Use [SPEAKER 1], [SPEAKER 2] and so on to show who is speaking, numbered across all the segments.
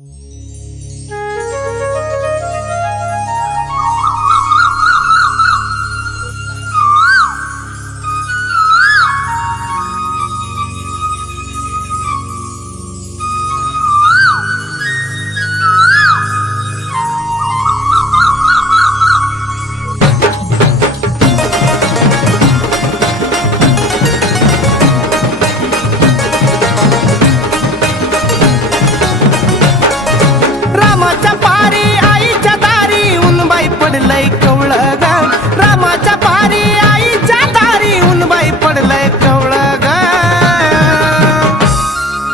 [SPEAKER 1] Mm-hmm. रामाच्या पारी आईच्या दारी. उनबाई पडलंय कवळ ग रामाच्या पारी आईच्या दारी. उनबाई पडलंय कवळ ग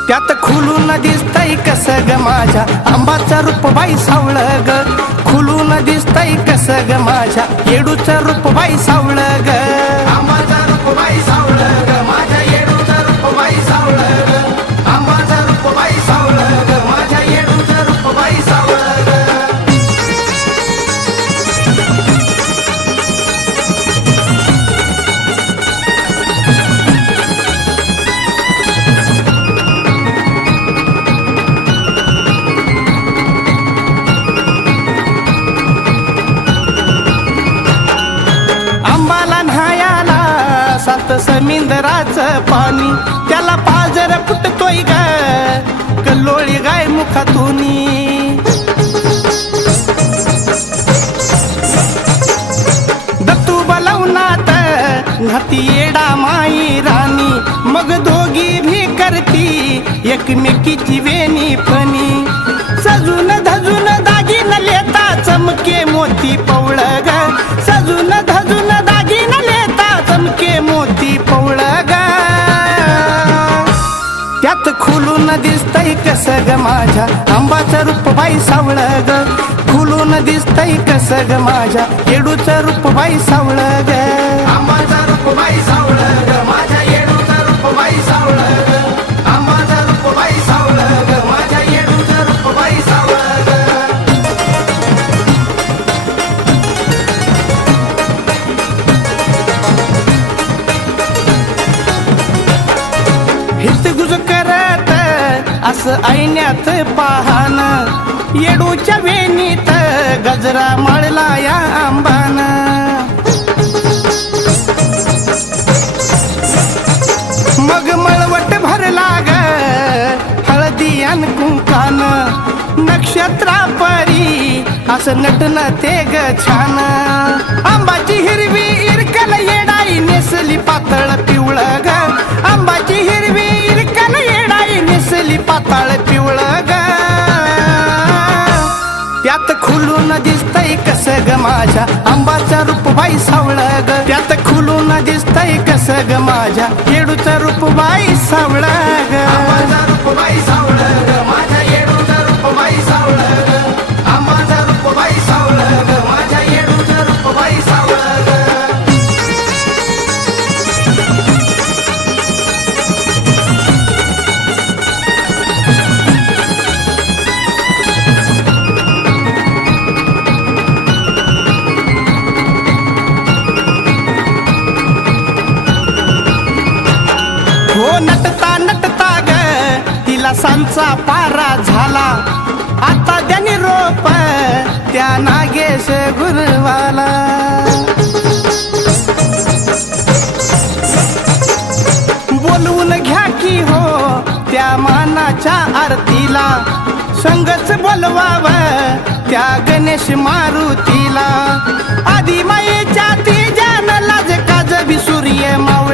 [SPEAKER 1] त्यात खुलून दिसतय कस ग माझ्या आंबाचा रूप बाई सावळ ग खुलून दिसतय कस ग माझ्या येडूचं रूप बाई सावळ ग आंबाचा रूप बाई समिंदराच पाणी त्याला पाजर फुटतोय ग. कल्लोळी गाय मुखातून. दत्तू बलवनात नाती येडा माई राणी मग दोघी भी करती एकमेकीची वेणी फणी. सजून धजून दागिन लेता चमके मोती पवळ माझ्या आंबाचं रूप बाई सावळ ग फुलून दिसतय कस ग माझ्या? येडूचं रूप बाई सावळ ग आंबाचा रूप बाई सावळ ग असं ऐन्यात पाहान. येडूच्या वेणीत गजरा माळला या आंबान. मग मळवट भरला ग हळदी अन कुंकान. नक्षत्रा परी असं नटन ते ग छान. आंबाची खुलून दिसतय कस ग माझ्या? आंबाचा रूप बाई सावळा ग. त्यात खुलून दिसतय कस ग माझ्या? येडूचं रूप बाई सावळा ग. रूप बाई सावळा ग. हो नटता नटता ग. तिला सांचा पारा झाला. आता त्याने रोप त्या नागेश गुरवाला. बोलवून घ्या की हो त्या मानाच्या आरतीला. संगच बोलवाव त्या गणेश मारुतीला. आधी मायेच्या तेजान लाज काज बी सूर्य मावळ.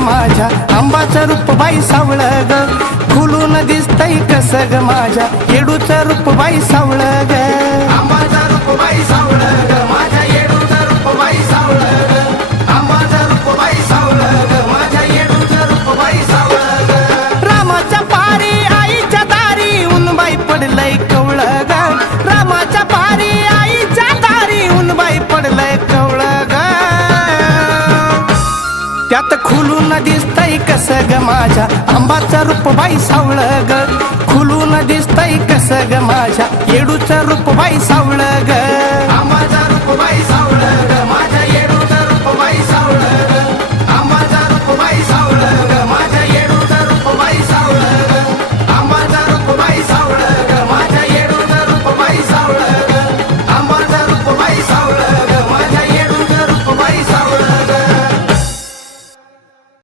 [SPEAKER 1] माझ्या आंबाचं रूप बाई सावळ ग खुलून दिसतय कस ग माझ्या? येडूचं रूप बाई सावळ ग आंबाचा रूप बाई सावळ ग दिसतय कस ग माझ्या? आंबाचं रूप बाई सावळ ग. खुलून दिसतय कस ग माझ्या? येडूचं रूप बाई सावळ ग.